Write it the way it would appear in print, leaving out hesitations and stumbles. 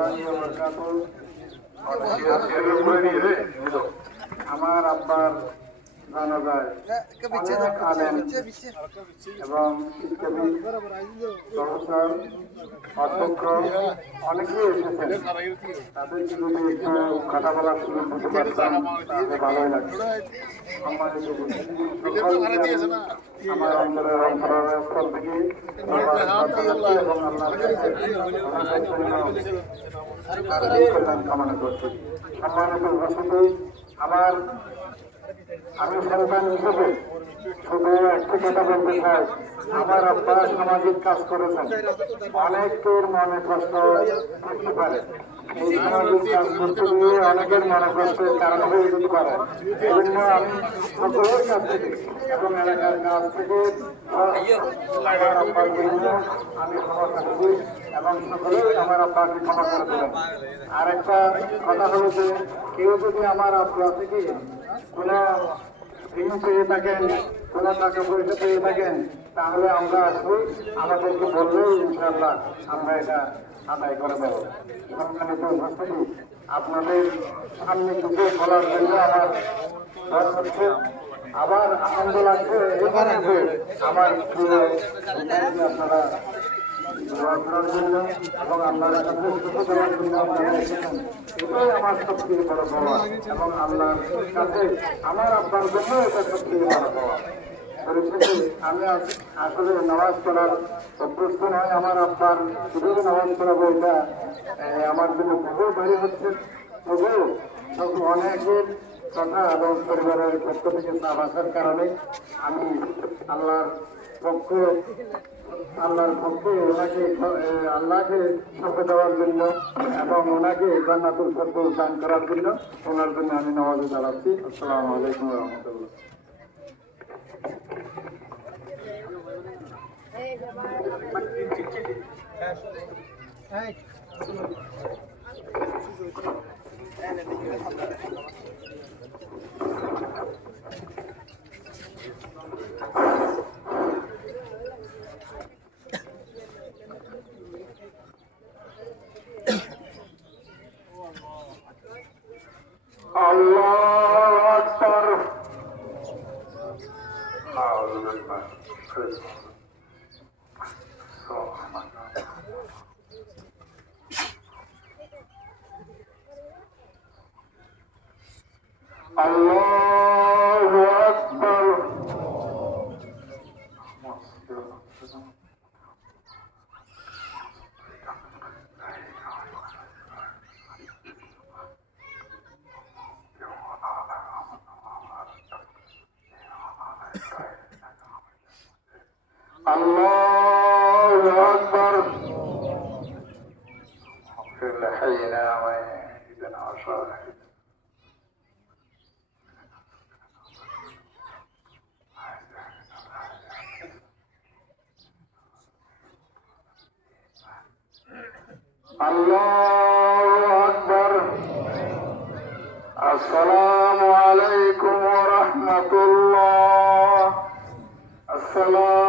রহমতুল্লাহি ওয়া বারাকাতুহু। আমার আব্বার জানাজায় অনেক আলেম এবং শিক্ষাবিদ, প্রফেসর, অধ্যক্ষ অনেকেই এসেছেন। তাদেরকে যদি একটু কথা বলার সুযোগ দিতে পারতাম তাহলে ভালোই লাগতো। আমার অন্তরের অন্তরাস্থল থেকে এবং কল্যাণ কামনা করছি। সম্মানিত উপস্থিতি, আমি সন্তান হিসেবে শুধু একটি কথা বলতে চাই, আমার আব্বা সামাজিক কাজ করেছেন, অনেকের মনে কষ্ট থাকতে পারে। এই সামাজিক কাজ করতে গিয়ে অনেকের মনে কষ্টের কারণ হয়ে যেতে পারে। এই জন্য আমি সকলের কাছ থেকে এবং এলাকার কাছ থেকে আমার আব্বার জন্য আমি ক্ষমা চাচ্ছি এবং সকলেই আমার আব্বাকে ক্ষমা করে দেবেন। আর একটা কথা হলো যে কেউ যদি আমার আব্বা থেকে কোনো ঋণ পেয়ে থাকেন, কোনো টাকা পয়সা পেয়ে থাকেন, তাহলে আমরা আসবো, আমাদেরকে বললে ইনশাআল্লাহ আমরা এটা আদায় করে দেব। সম্মানিত উপস্থিতি, আপনাদের সামনে কিছু বলার জন্য আমার ভয় হচ্ছে, আবার আনন্দ লাগছে এখানে আমার আপনারা দোয়া করার জন্য এবং আল্লাহর কাছে সুখে দেওয়ার জন্য আপনারা এসেছেন। এটাই আমার সবচেয়ে বড় পাওয়া এবং আল্লাহর কাছে আমার আব্বার জন্য এটা সবচেয়ে বড় পাওয়া। পরিশেষে আমি আসলে নামাজ পড়ার অভ্যস্ত নয়, আমার আব্বার কিভাবে নামাজ পড়াবো এটা আমার জন্য খুবই ভারী হচ্ছে। তবুও অনেকের কথা এবং পরিবারের পক্ষ থেকে চাপ আসার কারণে আমি আল্লাহর পক্ষে ওনাকে আল্লাহকে সঁপে দেওয়ার জন্য এবং ওনাকে জান্নাতুল ফেরদৌস দান করার জন্য ওনার জন্য আমি নামাজে দাঁড়াচ্ছি। আসসালামু আলাইকুম ওয়া রাহমাতুল্লাহ। আল্লাহু আকবার। আল্লাহু আকবার। আল্লাহু আকবার। حينا ويزيدنا وصالحنا الله أكبر. السلام عليكم ورحمة الله. السلام